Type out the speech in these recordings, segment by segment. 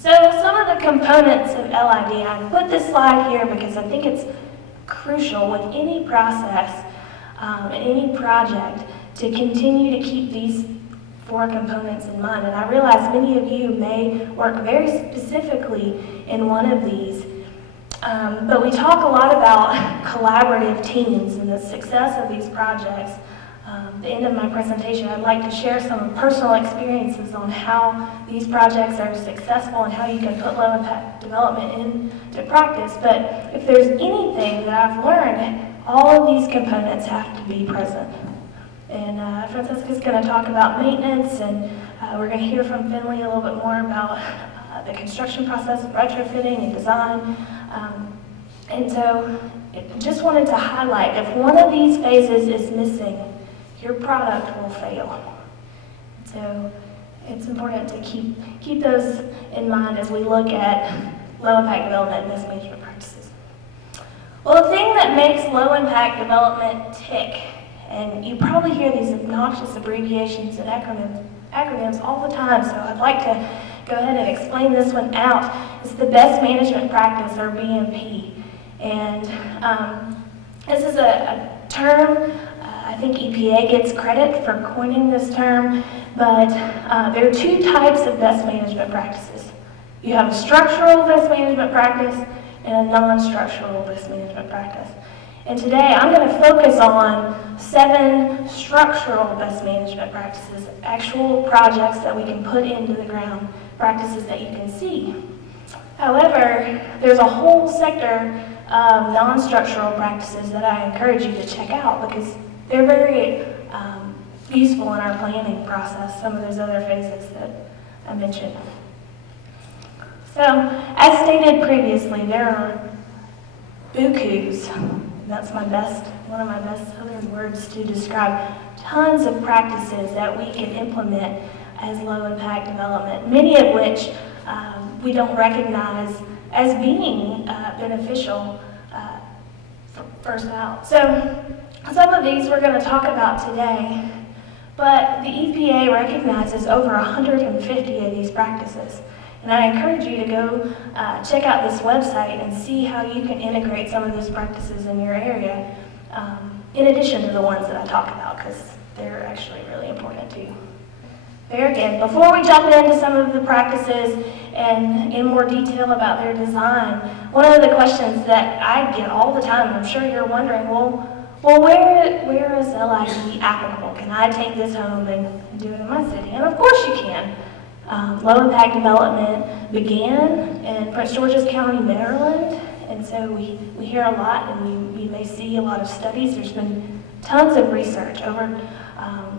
So some of the components of LID, I put this slide here because I think it's crucial with any process and any project to continue to keep these 4 components in mind. And I realize many of you may work very specifically in one of these, but we talk a lot about collaborative teams and the success of these projects. At the end of my presentation, I'd like to share some personal experiences on how these projects are successful and how you can put low impact development into practice. But if there's anything that I've learned, all of these components have to be present. And Francesca's going to talk about maintenance, and we're going to hear from Finley a little bit more about the construction process of retrofitting and design. And so just wanted to highlight, if one of these phases is missing, your product will fail. So it's important to keep those in mind as we look at low impact development and best management practices. Well, the thing that makes low impact development tick, and you probably hear these obnoxious abbreviations and acronyms all the time, so I'd like to go ahead and explain this one out. It's the best management practice, or BMP. And this is a term. I think EPA gets credit for coining this term, but there are 2 types of best management practices. You have a structural best management practice and a non-structural best management practice. And today I'm going to focus on 7 structural best management practices, actual projects that we can put into the ground, practices that you can see. However, there's a whole sector of non-structural practices that I encourage you to check out because they're very useful in our planning process, some of those other phases that I mentioned. So, as stated previously, there are bukus, that's one of my best southern words to describe, tons of practices that we can implement as low impact development, many of which we don't recognize as being beneficial first out. So some of these we're going to talk about today, but the EPA recognizes over 150 of these practices. And I encourage you to go check out this website and see how you can integrate some of those practices in your area, in addition to the ones that I talk about, because they're actually really important too. There again, before we jump into some of the practices and in more detail about their design, one of the questions that I get all the time, and I'm sure you're wondering, well, where is LID applicable? Can I take this home and do it in my city? And of course you can. Low impact development began in Prince George's County, Maryland, and so we hear a lot, and we may see a lot of studies. There's been tons of research, over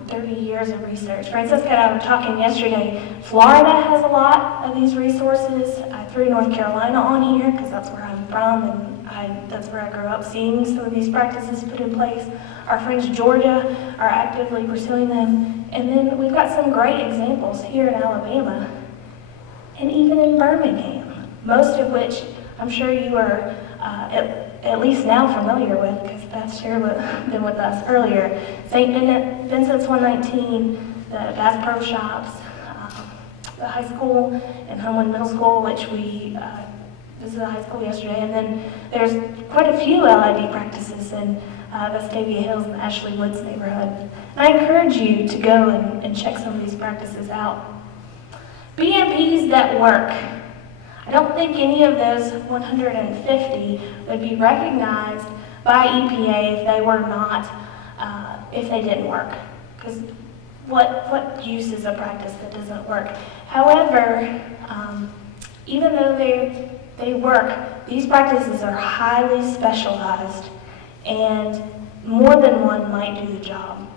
30 years of research. Francesca and I were talking yesterday. Florida has a lot of these resources. I threw North Carolina on here because that's where I'm from, and that's where I grew up seeing some of these practices put in place. Our friends in Georgia are actively pursuing them. And then we've got some great examples here in Alabama and even in Birmingham, most of which I'm sure you are at least now familiar with because Beth shared them with us earlier. St. Vincent's 119, the Bass Pro Shops, the high school and Homeland Middle School, which we visited the high school yesterday, and then there's quite a few LID practices in Vestavia Hills and Ashley Woods neighborhood. And I encourage you to go and check some of these practices out. BMPs that work. I don't think any of those 150 would be recognized by EPA if they were not, if they didn't work. Because what use is a practice that doesn't work? However, even though they work, these practices are highly specialized, and more than one might do the job.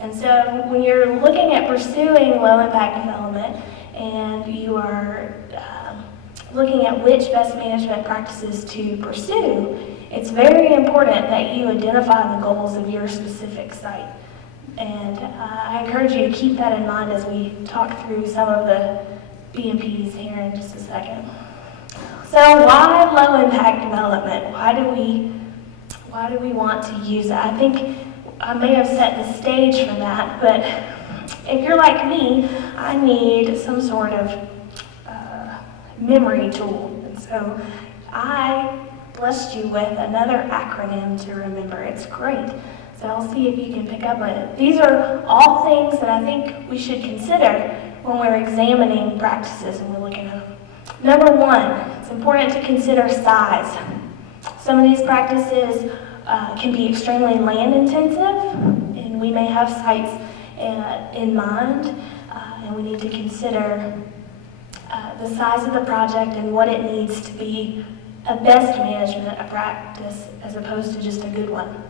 And so when you're looking at pursuing low impact development and you are looking at which best management practices to pursue, it's very important that you identify the goals of your specific site. And I encourage you to keep that in mind as we talk through some of the BMPs here in just a second. So why low impact development? Why do we want to use it? I think I may have set the stage for that, but if you're like me, I need some sort of memory tool. And so I blessed you with another acronym to remember. It's great. So I'll see if you can pick up on it. These are all things that I think we should consider when we're examining practices and we're looking at them. Number one, it's important to consider size. Some of these practices can be extremely land intensive, and we may have sites in mind, and we need to consider the size of the project and what it needs to be a best management of practice as opposed to just a good one.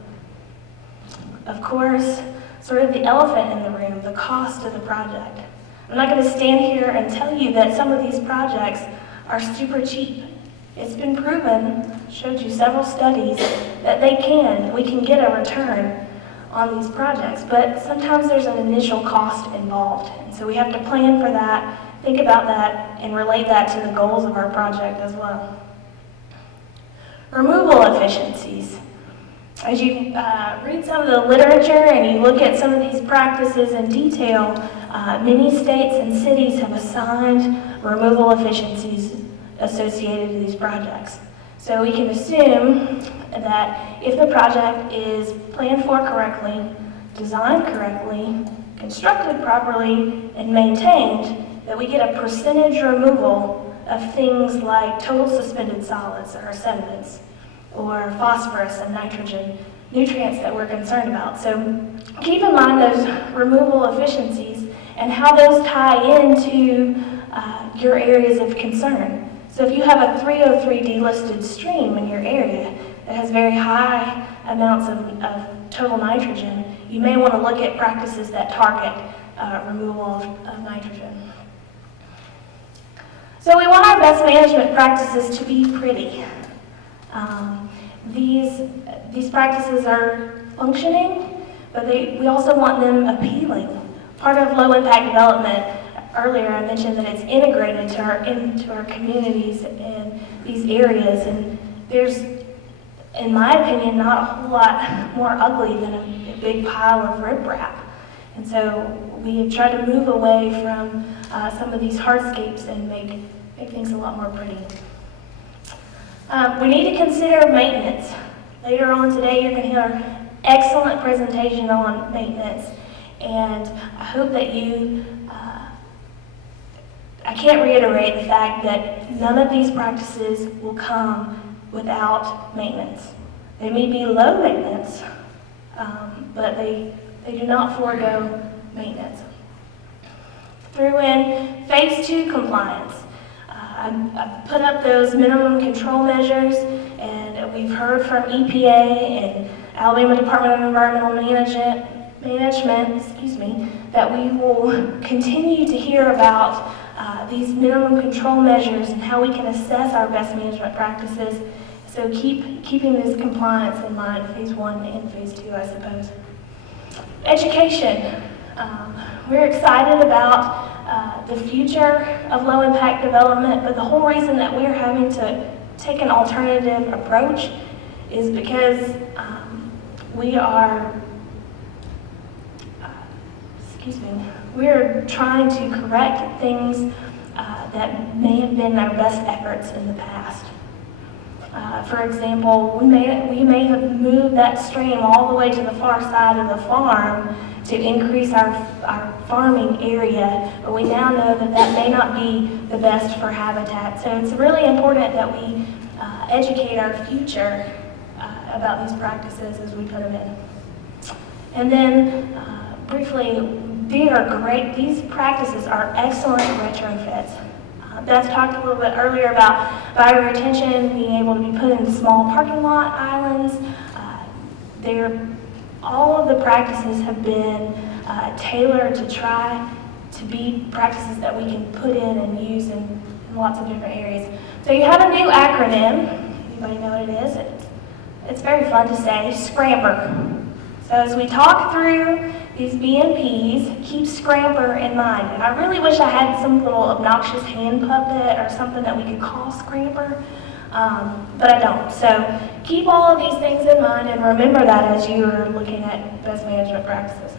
Of course, sort of the elephant in the room, the cost of the project. I'm not going to stand here and tell you that some of these projects are super cheap. It's been proven, showed you several studies, that we can get a return on these projects, but sometimes there's an initial cost involved. And so we have to plan for that, think about that, and relate that to the goals of our project as well. Removal efficiencies. As you read some of the literature and you look at some of these practices in detail, many states and cities have assigned removal efficiencies associated to these projects. So we can assume that if the project is planned for correctly, designed correctly, constructed properly, and maintained, that we get a percentage removal of things like total suspended solids or sediments, or phosphorus and nitrogen, nutrients that we're concerned about. So keep in mind those removal efficiencies and how those tie into your areas of concern. So if you have a 303 delisted stream in your area that has very high amounts of total nitrogen, you may want to look at practices that target removal of nitrogen. So we want our best management practices to be pretty. These practices are functioning, but we also want them appealing. Part of low impact development, earlier I mentioned that it's integrated into our communities and these areas, and there's, in my opinion, not a whole lot more ugly than a big pile of riprap. And so we have tried to move away from some of these hardscapes and make things a lot more pretty. We need to consider maintenance. Later on today, you're going to hear an excellent presentation on maintenance, and I hope that I can't reiterate the fact that none of these practices will come without maintenance. They may be low maintenance, but they do not forego maintenance. Through in phase 2 compliance. I've put up those minimum control measures, and we've heard from EPA and Alabama Department of Environmental Management, that we will continue to hear about these minimum control measures and how we can assess our best management practices. So keeping this compliance in mind, phase 1 and phase 2, I suppose. Education. We're excited about the future of low impact development, but the whole reason that we're having to take an alternative approach is because we're trying to correct things that may have been our best efforts in the past. For example, we may have moved that stream all the way to the far side of the farm to increase our farming area, but we now know that that may not be the best for habitat. So it's really important that we educate our future about these practices as we put them in. And then, briefly, these practices are excellent retrofits. Beth talked a little bit earlier about bioretention, being able to be put into small parking lot islands. All of the practices have been tailored to try to be practices that we can put in and use in lots of different areas. So you have a new acronym. Anybody know what it is? It's very fun to say, SCRAMPER. So as we talk through these BMPs, keep SCRAMPER in mind. And I really wish I had some little obnoxious hand puppet or something that we could call SCRAMPER, but I don't. So keep all of these things in mind and remember that as you're looking at best management practices.